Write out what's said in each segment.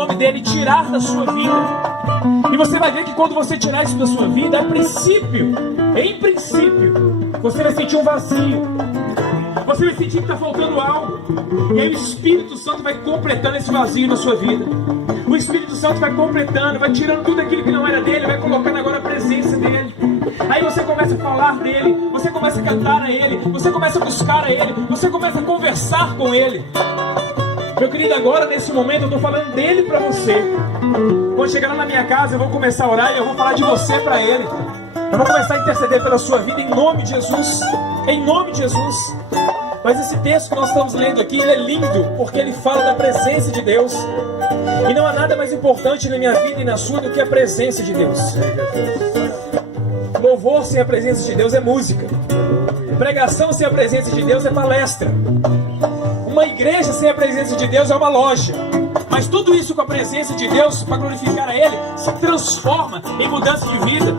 nome dele e tirar da sua vida. E você vai ver que quando você tirar isso da sua vida, em princípio, você vai sentir um vazio. Você vai sentir que está faltando algo. E aí o Espírito Santo vai completando esse vazio na sua vida. O Espírito Santo vai completando, vai tirando tudo aquilo que não era dele, vai colocando agora a presença dele. Aí você começa a falar dele, você começa a cantar a ele, você começa a buscar a ele, você começa a conversar com ele. Meu querido, agora nesse momento eu estou falando dele para você. Quando chegar lá na minha casa eu vou começar a orar e eu vou falar de você para ele. Eu vou começar a interceder pela sua vida em nome de Jesus. Em nome de Jesus. Mas esse texto que nós estamos lendo aqui, ele é lindo, porque ele fala da presença de Deus. E não há nada mais importante na minha vida e na sua do que a presença de Deus. Louvor sem a presença de Deus é música. Pregação sem a presença de Deus é palestra. Uma igreja sem a presença de Deus é uma loja. Mas tudo isso com a presença de Deus, para glorificar a Ele, se transforma em mudança de vida.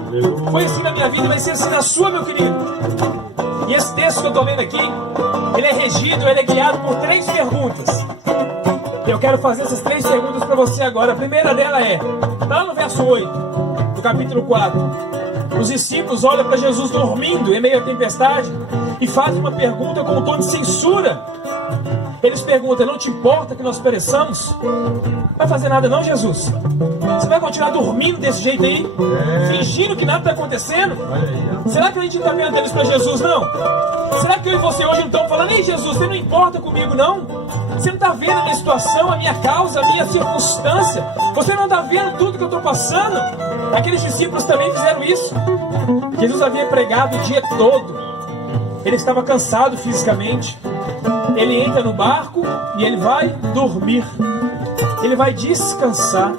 Foi assim na minha vida, vai ser assim na sua, meu querido. E esse texto que eu estou lendo aqui, ele é regido, ele é guiado por 3 perguntas. Eu quero fazer essas 3 perguntas para você agora. A primeira dela é, lá no verso 8, do capítulo 4. Os discípulos olham para Jesus dormindo em meio à tempestade e fazem uma pergunta com um tom de censura. Eles perguntam, não te importa que nós pereçamos? Não vai fazer nada não, Jesus? Você vai continuar dormindo desse jeito aí? Fingindo que nada está acontecendo? Será que a gente não está vendo eles para Jesus, não? Será que eu e você hoje não estamos falando, ei Jesus, você não importa comigo, não? Você não está vendo a minha situação, a minha causa, a minha circunstância? Você não está vendo tudo que eu estou passando? Aqueles discípulos também fizeram isso. Jesus havia pregado o dia todo. Ele estava cansado fisicamente. Ele entra no barco e ele vai dormir. Ele vai descansar.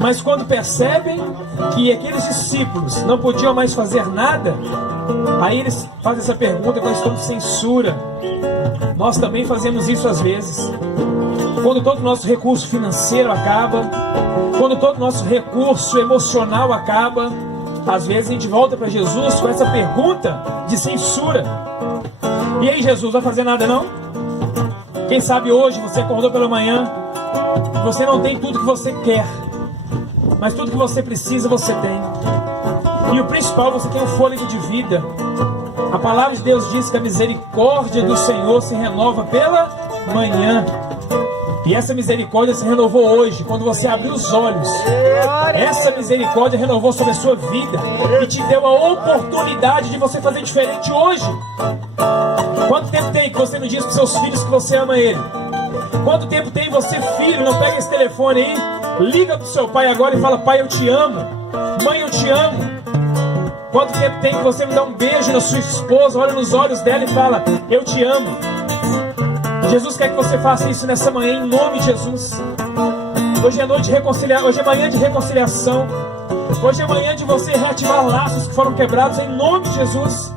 Mas quando percebem que aqueles discípulos não podiam mais fazer nada, aí eles fazem essa pergunta com esse tom de censura. Nós também fazemos isso às vezes. Quando todo o nosso recurso financeiro acaba, quando todo o nosso recurso emocional acaba, às vezes a gente volta para Jesus com essa pergunta de censura. E aí, Jesus, vai fazer nada não? Quem sabe hoje você acordou pela manhã e você não tem tudo que você quer, mas tudo que você precisa você tem. E o principal, você tem um fôlego de vida. A palavra de Deus diz que a misericórdia do Senhor se renova pela manhã. E essa misericórdia se renovou hoje, quando você abriu os olhos. Essa misericórdia renovou sobre a sua vida e te deu a oportunidade de você fazer diferente hoje. Quanto tempo tem que você não diz para os seus filhos que você ama ele? Quanto tempo tem você, filho, não pega esse telefone aí, liga para o seu pai agora e fala, pai, eu te amo, mãe, eu te amo. Quanto tempo tem que você não dá um beijo na sua esposa, olha nos olhos dela e fala, eu te amo. Jesus quer que você faça isso nessa manhã, em nome de Jesus. Hoje é noite de reconciliação, hoje é manhã de reconciliação. Hoje é manhã de você reativar laços que foram quebrados, em nome de Jesus.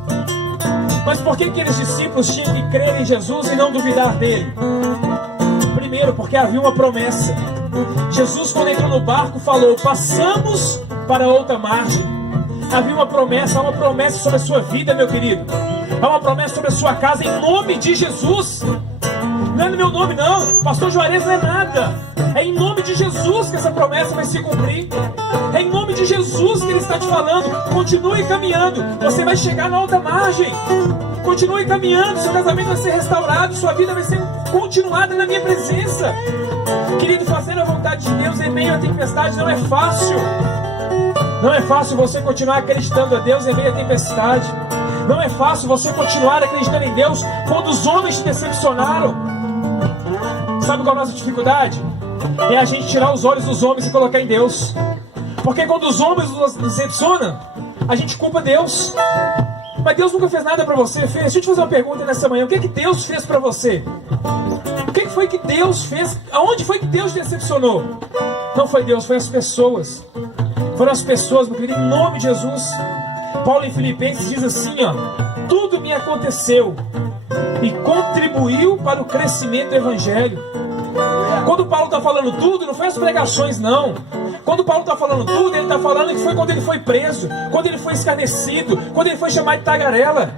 Mas por que aqueles discípulos tinham que crer em Jesus e não duvidar dele? Primeiro, porque havia uma promessa. Jesus, quando entrou no barco, falou, passamos para outra margem. Havia uma promessa, há uma promessa sobre a sua vida, meu querido. Há uma promessa sobre a sua casa, em nome de Jesus. Não é no meu nome não, pastor Juarez não é nada. É em nome de Jesus que essa promessa vai se cumprir. É em nome de Jesus que Ele está te falando. Continue caminhando, você vai chegar na outra margem. Continue caminhando, seu casamento vai ser restaurado, sua vida vai ser continuada na minha presença. Querido, fazer a vontade de Deus em meio à tempestade não é fácil. Não é fácil você continuar acreditando a Deus em meio à tempestade. Não é fácil você continuar acreditando em Deus quando os homens te decepcionaram. Sabe qual é a nossa dificuldade? É a gente tirar os olhos dos homens e colocar em Deus. Porque quando os homens nos decepcionam, a gente culpa Deus. Mas Deus nunca fez nada para você, fez? Deixa eu te fazer uma pergunta nessa manhã. O que é que Deus fez para você? O que foi que Deus fez? Aonde foi que Deus te decepcionou? Não foi Deus, foi as pessoas. Foram as pessoas, meu querido, em nome de Jesus. Paulo em Filipenses diz assim, ó, tudo me aconteceu e contribuiu para o crescimento do Evangelho. Quando Paulo está falando tudo, não foi as pregações não. Quando Paulo está falando tudo, ele está falando que foi quando ele foi preso, quando ele foi escarnecido, quando ele foi chamado de tagarela,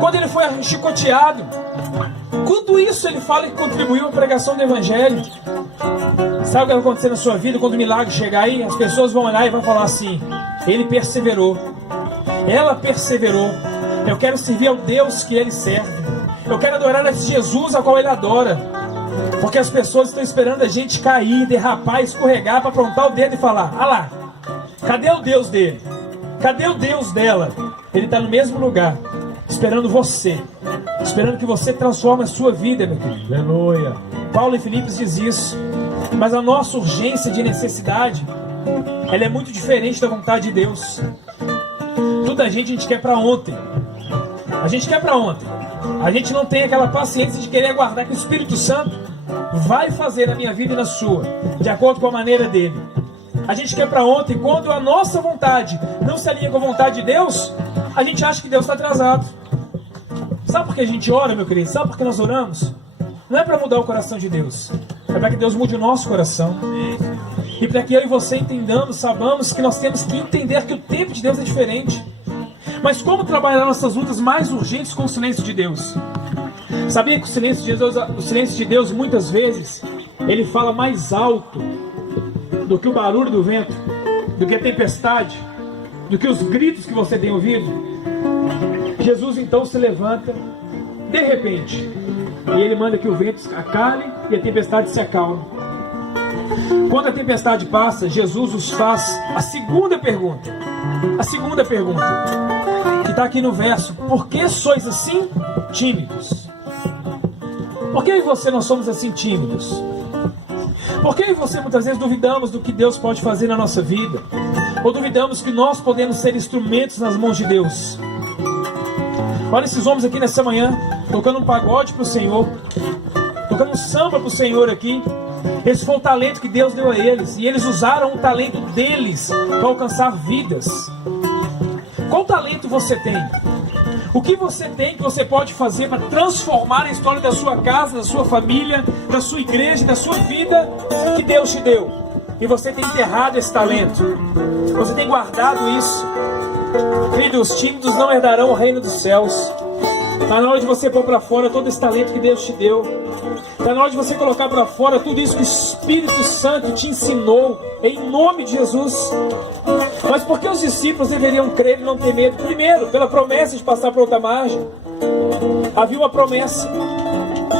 quando ele foi chicoteado. Tudo isso ele fala que contribuiu à pregação do Evangelho. Sabe o que vai acontecer na sua vida quando o milagre chegar aí? As pessoas vão olhar e vão falar assim: ele perseverou, ela perseverou. Eu quero servir ao Deus que ele serve. Eu quero adorar a Jesus a qual ele adora. Porque as pessoas estão esperando a gente cair, derrapar, escorregar para apontar o dedo e falar: ah lá, cadê o Deus dele? Cadê o Deus dela? Ele está no mesmo lugar, esperando você, esperando que você transforme a sua vida, meu querido. Aleluia. Paulo em Filipos diz isso. Mas a nossa urgência de necessidade, ela é muito diferente da vontade de Deus. Toda a gente quer para ontem. A gente quer para ontem. A gente não tem aquela paciência de querer aguardar que o Espírito Santo vai fazer na minha vida e na sua, de acordo com a maneira dele. A gente quer para ontem. Quando a nossa vontade não se alinha com a vontade de Deus, a gente acha que Deus está atrasado. Sabe por que a gente ora, meu querido? Sabe por que nós oramos? Não é para mudar o coração de Deus, é para que Deus mude o nosso coração. E para que eu e você entendamos, saibamos que nós temos que entender que o tempo de Deus é diferente. Mas como trabalhar nossas lutas mais urgentes com o silêncio de Deus? Sabia que o silêncio de Deus muitas vezes ele fala mais alto do que o barulho do vento, do que a tempestade, do que os gritos que você tem ouvido? Jesus então se levanta de repente e ele manda que o vento acalme e a tempestade se acalme. Quando a tempestade passa, Jesus os faz a segunda pergunta. A segunda pergunta, que está aqui no verso: por que sois assim tímidos? Por que eu e você não somos assim tímidos? Por que eu e você muitas vezes duvidamos do que Deus pode fazer na nossa vida? Ou duvidamos que nós podemos ser instrumentos nas mãos de Deus? Olha esses homens aqui nessa manhã, tocando um pagode para o Senhor, tocando um samba para o Senhor aqui. Esse foi o talento que Deus deu a eles, e eles usaram o talento deles para alcançar vidas. Qual talento você tem? O que você tem que você pode fazer para transformar a história da sua casa, da sua família, da sua igreja, da sua vida que Deus te deu? E você tem enterrado esse talento, você tem guardado isso. Filho, os tímidos não herdarão o reino dos céus. Está na hora de você pôr para fora todo esse talento que Deus te deu. Está na hora de você colocar para fora tudo isso que o Espírito Santo te ensinou, em nome de Jesus. Mas por que os discípulos deveriam crer e não ter medo? Primeiro, pela promessa de passar para outra margem. Havia uma promessa,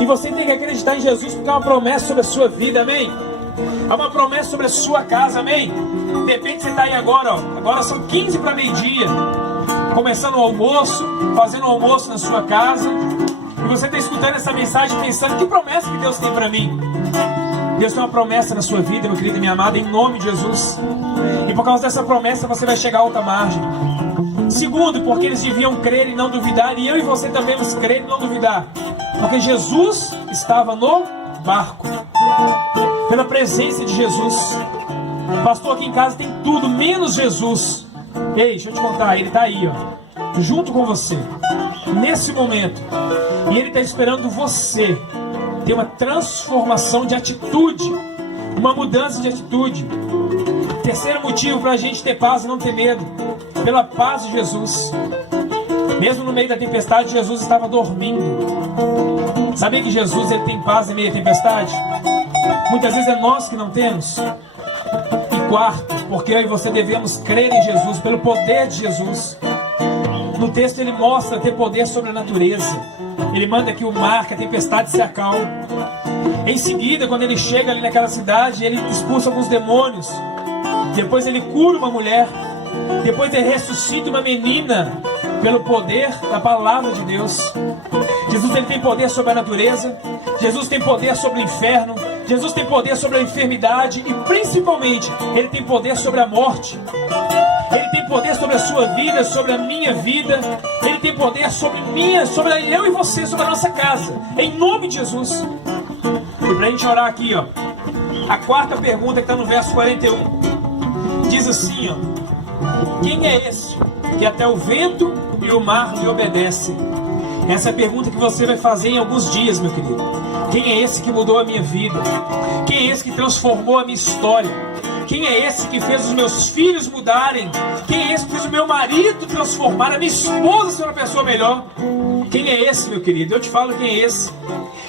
e você tem que acreditar em Jesus, porque é uma promessa sobre a sua vida, amém? É uma promessa sobre a sua casa, amém? De repente você está aí agora, ó. Agora são 15 para meio-dia, começando o almoço, fazendo o almoço na sua casa, e você está escutando essa mensagem pensando: que promessa que Deus tem para mim? Deus tem uma promessa na sua vida, meu querido e minha amada, em nome de Jesus. E por causa dessa promessa você vai chegar a alta margem. Segundo, porque eles deviam crer e não duvidar, e eu e você também devemos crer e não duvidar, porque Jesus estava no barco. Pela presença de Jesus. Pastor, aqui em casa tem tudo menos Jesus. Ei, deixa eu te contar, ele está aí, ó, junto com você, nesse momento, e ele está esperando você ter uma transformação de atitude, uma mudança de atitude. Terceiro motivo para a gente ter paz e não ter medo: pela paz de Jesus. Mesmo no meio da tempestade, Jesus estava dormindo. Sabia que Jesus ele tem paz em meio à tempestade? Muitas vezes é nós que não temos. E quarto, porque eu e você devemos crer em Jesus, pelo poder de Jesus. No texto ele mostra ter poder sobre a natureza. Ele manda que o mar, que a tempestade se acalme. Em seguida, quando ele chega ali naquela cidade, ele expulsa alguns demônios. Depois ele cura uma mulher. Depois ele ressuscita uma menina, pelo poder da palavra de Deus. Jesus ele tem poder sobre a natureza. Jesus tem poder sobre o inferno. Jesus tem poder sobre a enfermidade. E principalmente, ele tem poder sobre a morte. Ele tem poder sobre a sua vida, sobre a minha vida. Ele tem poder sobre eu e você, sobre a nossa casa, em nome de Jesus. E para a gente orar aqui, ó, a quarta pergunta que está no verso 41 diz assim, ó: quem é esse que até o vento e o mar lhe obedecem? Essa é a pergunta que você vai fazer em alguns dias, meu querido. Quem é esse que mudou a minha vida? Quem é esse que transformou a minha história? Quem é esse que fez os meus filhos mudarem? Quem é esse que fez o meu marido transformar, a minha esposa ser uma pessoa melhor? Quem é esse, meu querido? Eu te falo quem é esse.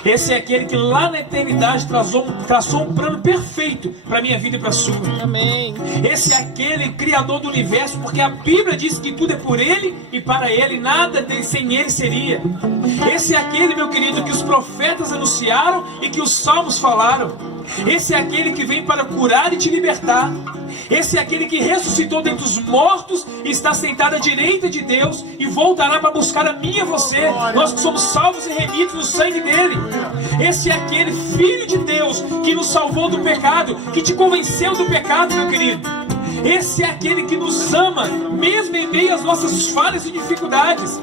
Esse é aquele que lá na eternidade traçou um plano perfeito para a minha vida e para a sua. Amém. Esse é aquele criador do universo, porque a Bíblia diz que tudo é por ele e para ele, nada sem ele seria. Esse é aquele, meu querido, que os profetas anunciaram e que os salmos falaram. Esse é aquele que vem para curar e te libertar. Esse é aquele que ressuscitou dentre os mortos e está sentado à direita de Deus e voltará para buscar a mim e a você. Nós que somos salvos e remidos no sangue dele. Esse é aquele Filho de Deus que nos salvou do pecado, que te convenceu do pecado, meu querido. Esse é aquele que nos ama, mesmo em meio às nossas falhas e dificuldades.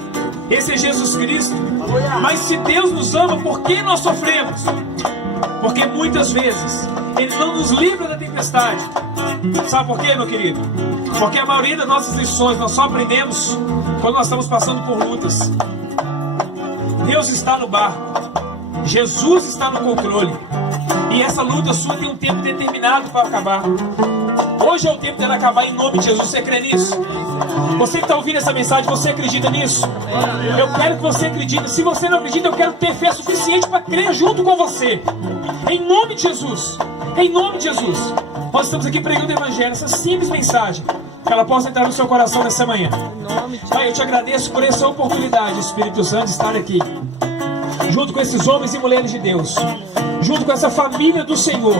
Esse é Jesus Cristo. Mas se Deus nos ama, por que nós sofremos? Porque muitas vezes Ele não nos livra da tempestade. Sabe por quê, meu querido? Porque a maioria das nossas lições nós só aprendemos quando nós estamos passando por lutas. Deus está no barco, Jesus está no controle, e essa luta sua tem um tempo determinado para acabar. Hoje é o tempo dela acabar, em nome de Jesus. Você crê nisso? Você que está ouvindo essa mensagem, você acredita nisso? Eu quero que você acredite. Se você não acredita, eu quero ter fé suficiente para crer junto com você. Em nome de Jesus. Em nome de Jesus. Nós estamos aqui pregando o Evangelho, essa simples mensagem, que ela possa entrar no seu coração nessa manhã. Pai, eu te agradeço por essa oportunidade, Espírito Santo, de estar aqui junto com esses homens e mulheres de Deus, junto com essa família do Senhor.